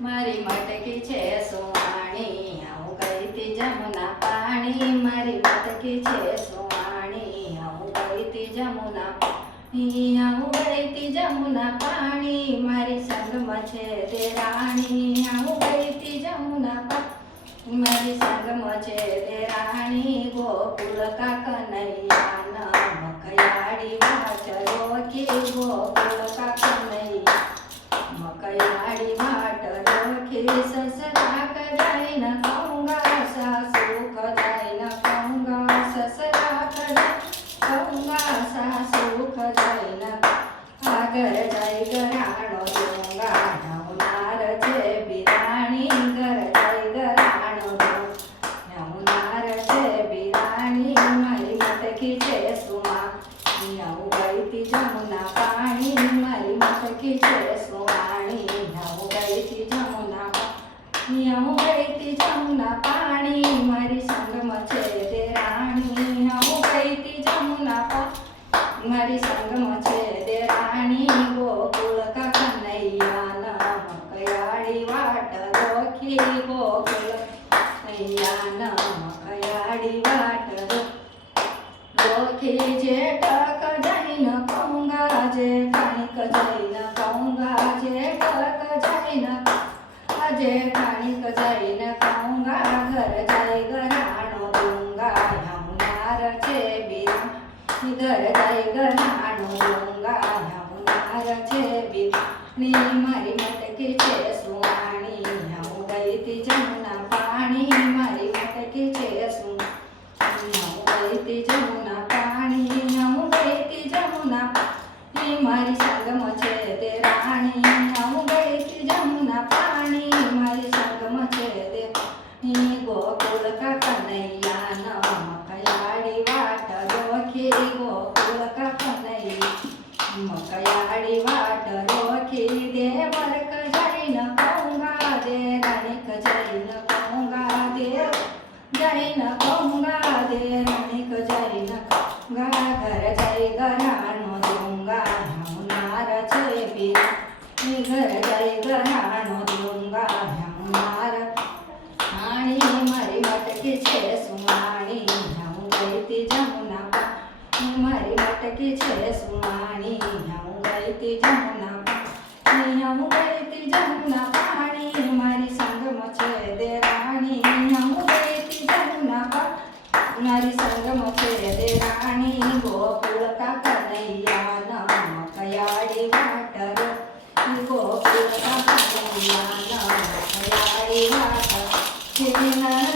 મારી મટકી છે સુવાણી, આવું ગઈ તી જમુના પાણી. મારી મટકી છે સુવાણી, આવું ગઈ તી જમુના પાણી. આવું ગઈ તી જમુના પાણી, મારી સંગમાં છે દેરાણી. આવું ગઈ તી જમુના પાણી, મારી સંગમાં છે દેરાણી. ગોકુળ કા કનૈયા મકયાડી વાચરો કે ગોકુળ કા કનૈયા મકયાડી વાટ રોખી. સસરા કજાઈ ન કહુંગા સાસુ કજાઈ ન કહુંગા. સસરા કજાઈ કહુંગા સાસુ કજાઈ ન આગળ જઈ ગરાણો દૂંગા. નવનાર છે બિરાણી ઘર જઈ ગરાણો નવનાર છે બિરાણી. મારી મટકી છે સુમા, આવું ગઈ તી જમુના પાણી. મારી મટકી છે સુવાણી, આવું ગઈ તી જમુના પાણી. આવું ગઈ તી જમુના પાણી, મારી સંગમાં છે દેરાણી. આવું ગઈ તી જમુના પાણી, મારી સંગમાં છે દેરાણી. ગોકુળ કા કનૈયા મકયાડી વાટ રોખી. ગોકુળ કનૈયા મકયાડી વાટ રોખી. જેઠ કજાઈ ન કહુંગા જેઠાણી કજાઈ ન કહુંગા. જેઠ કજાઈ ન જેઠાણી કજાઈ ન કહુંગા. ઘર જાય ગરાણો દૂંગા. યમુનાર છે બિરાણી ઘર જાય ગરાણો દૂંગા. યમુનાર છે બિરાણી. મારી મટકી છે સુવાણી, આવું ગઈ તી જમુના પાણી. મારી મટકી છે સુવાણી, આવું ગઈ તી જમુના પાણી. આવું ગઈ તી જમુના પાણી, મારી સંગમાં છે દેરાણી. આવું ગઈ તી જમુના પાણી, મારી સંગમાં છે દેરાણી. ગોકુળ કા કનૈયા મકયાડી વાટ રોખી. ગોકુળ કા કનૈયા મકયાડી વાટ રોખી. દેવર કજાઈ ન કહુંગા દેરાણી કજાઈ ન કહુંગા. દેવ જઈ ન કહુંગા દેરાણી કજાઈ ન કહુંગા. ઘર જઈ ગરાણો દૂંગા. યમુનાર છે બિરાણી ઘર જઈ ગરાણો દૂંગા. યમુનાર પાણી, મારી મટકી છે સુવાણી, આવું ગઈ તી જમુના પાણી. મારી મટકી છે સુવાણી, આવું ગઈ તી જમુના પાણી. આવું ગઈ તી જમુના પાણી, મારી સંગમાં છે દેરાણી. આવું ગઈ તી જમુના પાણી, મારી સંગમાં છે દેરાણી. ગોકુળ કા કનૈયા મકયાડી વાટ રોખી. ગોકુળ કા કનૈયા મકયાડી વાટ રોખી.